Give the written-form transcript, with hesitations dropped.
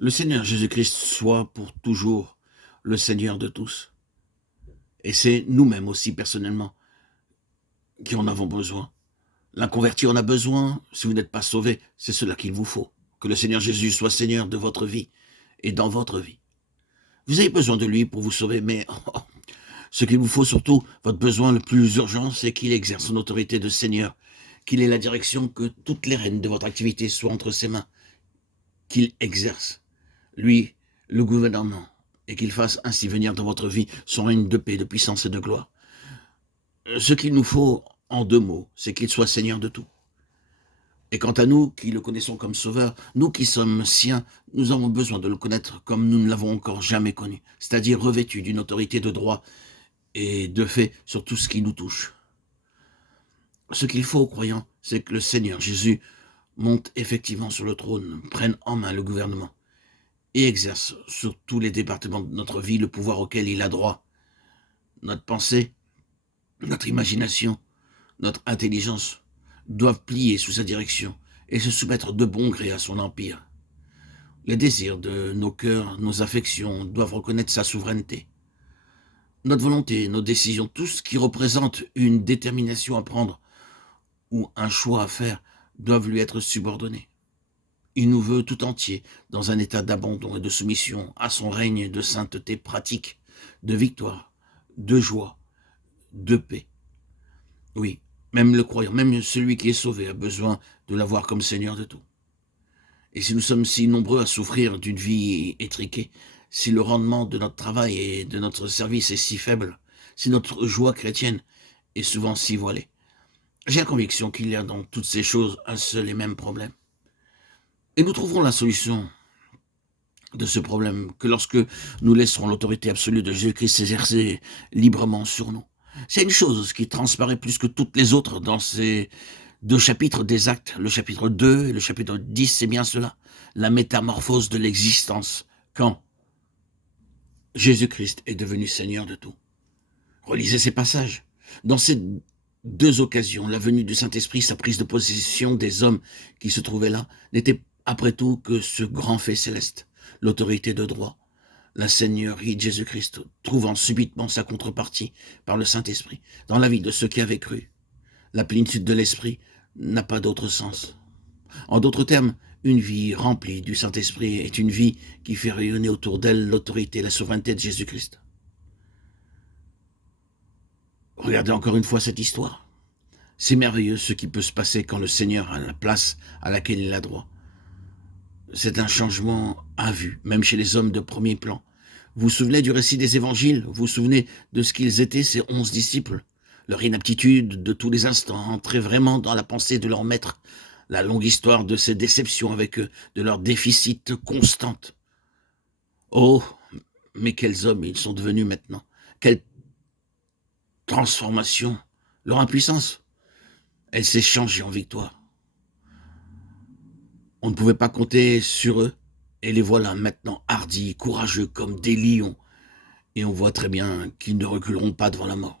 Le Seigneur Jésus-Christ soit pour toujours le Seigneur de tous. Et c'est nous-mêmes aussi, personnellement, qui en avons besoin. L'inconverti en a besoin. Si vous n'êtes pas sauvé, c'est cela qu'il vous faut. Que le Seigneur Jésus soit Seigneur de votre vie et dans votre vie. Vous avez besoin de lui pour vous sauver, mais ce qu'il vous faut surtout, votre besoin le plus urgent, c'est qu'il exerce son autorité de Seigneur, qu'il ait la direction, que toutes les rênes de votre activité soient entre ses mains, qu'il exerce, lui, le gouvernement, et qu'il fasse ainsi venir dans votre vie son règne de paix, de puissance et de gloire. Ce qu'il nous faut, en deux mots, c'est qu'il soit Seigneur de tout. Et quant à nous, qui le connaissons comme Sauveur, nous qui sommes siens, nous avons besoin de le connaître comme nous ne l'avons encore jamais connu, c'est-à-dire revêtu d'une autorité de droit et de fait sur tout ce qui nous touche. Ce qu'il faut aux croyants, c'est que le Seigneur Jésus monte effectivement sur le trône, prenne en main le gouvernement et exerce sur tous les départements de notre vie le pouvoir auquel il a droit. Notre pensée, notre imagination, notre intelligence doivent plier sous sa direction et se soumettre de bon gré à son empire. Les désirs de nos cœurs, nos affections doivent reconnaître sa souveraineté. Notre volonté, nos décisions, tout ce qui représente une détermination à prendre ou un choix à faire doivent lui être subordonnés. Il nous veut tout entier dans un état d'abandon et de soumission à son règne de sainteté pratique, de victoire, de joie, de paix. Oui, même le croyant, même celui qui est sauvé a besoin de l'avoir comme Seigneur de tout. Et si nous sommes si nombreux à souffrir d'une vie étriquée, si le rendement de notre travail et de notre service est si faible, si notre joie chrétienne est souvent si voilée, j'ai la conviction qu'il y a dans toutes ces choses un seul et même problème. Et nous trouverons la solution de ce problème que lorsque nous laisserons l'autorité absolue de Jésus-Christ s'exercer librement sur nous. C'est une chose qui transparaît plus que toutes les autres dans ces deux chapitres des Actes, le chapitre 2 et le chapitre 10, c'est bien cela, la métamorphose de l'existence, quand Jésus-Christ est devenu Seigneur de tout. Relisez ces passages. Dans ces deux occasions, la venue du Saint-Esprit, sa prise de possession des hommes qui se trouvaient là, n'était après tout que ce grand fait céleste, l'autorité de droit, la Seigneurie de Jésus-Christ, trouvant subitement sa contrepartie par le Saint-Esprit dans la vie de ceux qui avaient cru. La plénitude de l'Esprit n'a pas d'autre sens. En d'autres termes, une vie remplie du Saint-Esprit est une vie qui fait rayonner autour d'elle l'autorité et la souveraineté de Jésus-Christ. Regardez encore une fois cette histoire. C'est merveilleux ce qui peut se passer quand le Seigneur a la place à laquelle il a droit. C'est un changement à vue, même chez les hommes de premier plan. Vous vous souvenez du récit des évangiles? Vous vous souvenez de ce qu'ils étaient, ces 11 disciples? Leur inaptitude de tous les instants à entrer vraiment dans la pensée de leur maître, la longue histoire de ces déceptions avec eux, de leur déficit constante. Oh, mais quels hommes ils sont devenus maintenant! Quelle transformation! Leur impuissance, elle s'est changée en victoire. On ne pouvait pas compter sur eux, et les voilà maintenant hardis, courageux comme des lions, et on voit très bien qu'ils ne reculeront pas devant la mort.